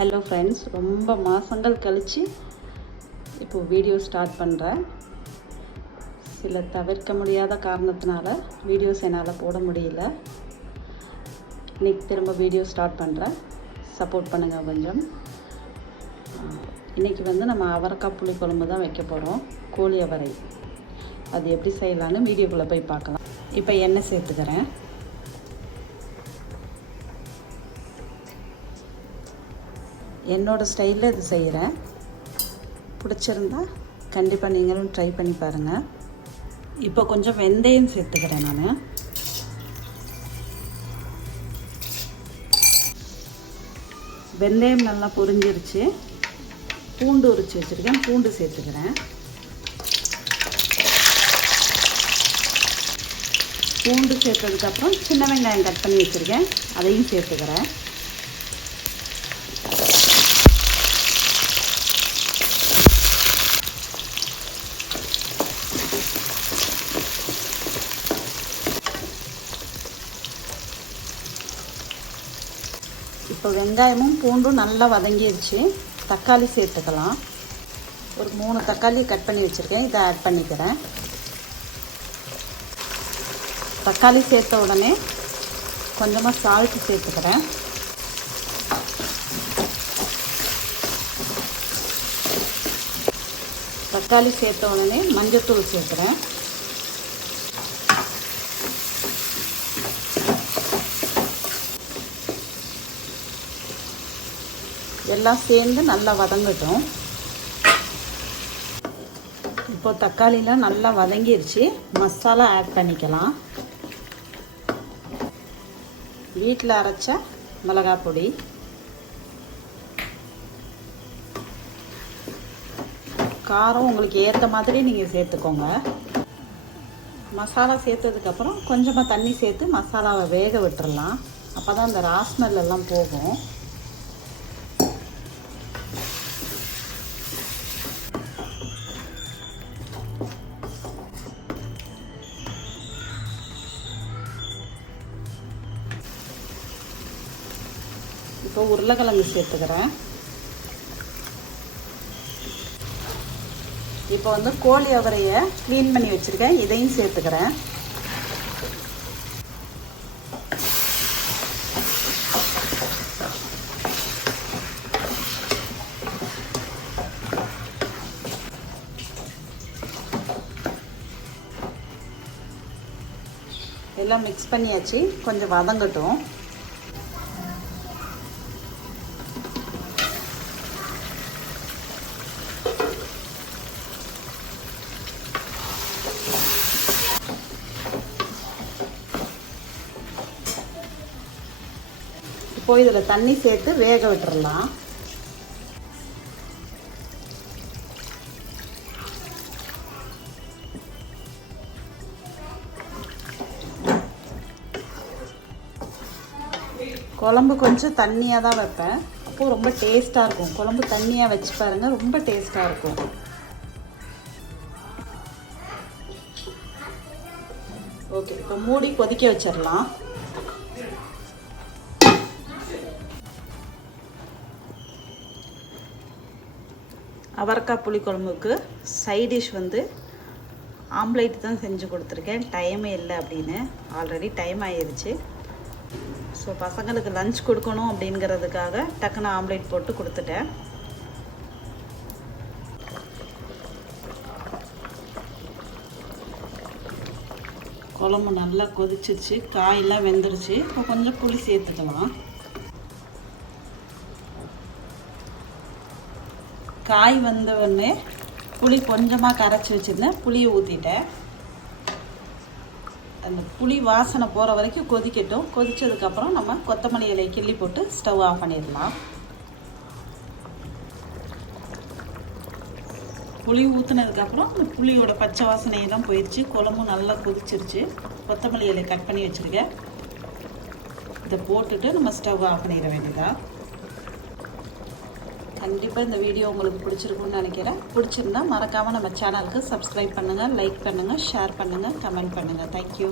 Hello friends ரொம்ப மாதங்கள் கழித்து இப்போது வீடியோ ஸ்டார்ட் பண்ணுறேன் சில தவிர்க்க முடியாத காரணத்தினால வீடியோஸ் என்னால் போட முடியல. இன்னைக்கு திரும்ப வீடியோ ஸ்டார்ட் பண்ணுறேன் சப்போர்ட் பண்ணுங்கள் கொஞ்சம். இன்றைக்கி வந்து நம்ம அவரைக்காய் புளி குழம்பு தான் வைக்க போகிறோம் கோழி அவரை. அது எப்படி செய்யலான்னு வீடியோக்குள்ளே போய் பார்க்கலாம். இப்போ எண்ணெய் சேர்த்துக்கிறேன். என்னோடய ஸ்டைலில் இது செய்கிறேன் பிடிச்சிருந்தா கண்டிப்பாக நீங்களும் ட்ரை பண்ணி பாருங்கள் இப்போ கொஞ்சம் வெந்தயம் சேர்த்துக்கிறேன் நான். வெந்தயம் நல்லா பொரிஞ்சிருச்சு. பூண்டு உரிச்சு வச்சுருக்கேன். பூண்டு சேர்த்துக்கிறேன். பூண்டு சேர்த்ததுக்கப்புறம் சின்ன வெங்காயம் கட் பண்ணி வச்சுருக்கேன். அதையும் சேர்த்துக்கிறேன். இப்போ வெங்காயமும் பூண்டும் நல்லா வதங்கிடுச்சு தக்காளி சேர்த்துக்கலாம். ஒரு மூணு தக்காளி கட் பண்ணி வச்சுருக்கேன். இதை ஆட் பண்ணிக்கிறேன். தக்காளி சேர்த்த உடனே கொஞ்சமாக சால்ட்டு சேர்த்துக்கிறேன். தக்காளி சேர்த்த உடனே மஞ்சத்தூள் சேர்க்குறேன் எல்லாம் சேர்ந்து நல்லா வதங்கட்டும். இப்போ தக்காளிலாம் நல்லா வதங்கிருச்சு. மசாலா ஆட் பண்ணிக்கலாம். வீட்டில் அரைச்ச மிளகாய் பொடி. காரம் உங்களுக்கு ஏற்ற மாதிரி நீங்கள் சேர்த்துக்கோங்க. மசாலா சேர்த்ததுக்கப்புறம் கொஞ்சமாக தண்ணி சேர்த்து மசாலாவை வேக விட்டுறலாம். அப்போ தான் அந்த ராஸ்மெல்லாம் போகும். இப்போ உருளைக்கிழங்கு சேர்த்துக்கிறேன். இப்போ வந்து கோழி அவரையை க்ளீன் பண்ணி வச்சுருக்கேன். இதையும் சேர்த்துக்கிறேன். எல்லாம் மிக்ஸ் பண்ணியாச்சு. கொஞ்சம் வதங்கட்டும். இப்போ இதில் தண்ணி சேர்த்து வேக விட்டுறலாம். குழம்பு கொஞ்சம் தண்ணியாக தான் வைப்பேன். அப்போது ரொம்ப டேஸ்ட்டாக இருக்கும். குழம்பு தண்ணியாக வச்சு பாருங்கள் ரொம்ப டேஸ்ட்டாக இருக்கும். ஓகே இப்போ மூடி கொதிக்க வச்சிடலாம். அவரக்காய் புளிக்குழம்புக்கு சைட் டிஷ் வந்து ஆம்லேட் தான் செஞ்சு கொடுத்துருக்கேன். டைமே இல்லை அப்படின்னு. ஆல்ரெடி டைம் ஆயிடுச்சு ஸோ பசங்களுக்கு லஞ்ச் கொடுக்கணும் அப்படிங்கிறதுக்காக டக்குன்னு ஆம்லேட் போட்டு கொடுத்துட்டேன். குழம்பு நல்லா கொதிச்சிருச்சு. காயெல்லாம் வெந்துருச்சு. இப்போ கொஞ்சம் புளி சேர்த்துக்கலாம். காய் வந்த உடனே புளி கொஞ்சமாக கரைச்சி வச்சுருந்தேன். புளியை ஊற்றிட்டேன் அந்த புளி வாசனை போகிற வரைக்கும் கொதிக்கட்டும். கொதித்ததுக்கப்புறம் நம்ம கொத்தமல்லி இலையை கிள்ளி போட்டு ஸ்டவ் ஆஃப் பண்ணிடலாம். புளி ஊற்றுனதுக்கப்புறம் அந்த புளியோட பச்சை வாசனையெல்லாம் போயிடுச்சு. குழம்பும் நல்லா கொதிச்சிருச்சு. கொத்தமல்லி இலை கட் பண்ணி வச்சுருக்கேன். இதை போட்டுட்டு நம்ம ஸ்டவ் ஆஃப் பண்ணிட வேண்டியதா கண்டிப்பாக இந்த வீடியோ உங்களுக்கு பிடிச்சிருக்குன்னு நினைக்கிறேன். பிடிச்சிருந்தா மறக்காமல் நம்ம சேனலுக்கு சப்ஸ்கிரைப் பண்ணுங்கள் லைக் பண்ணுங்கள் ஷேர் பண்ணுங்கள் கமெண்ட் பண்ணுங்கள் தேங்க்யூ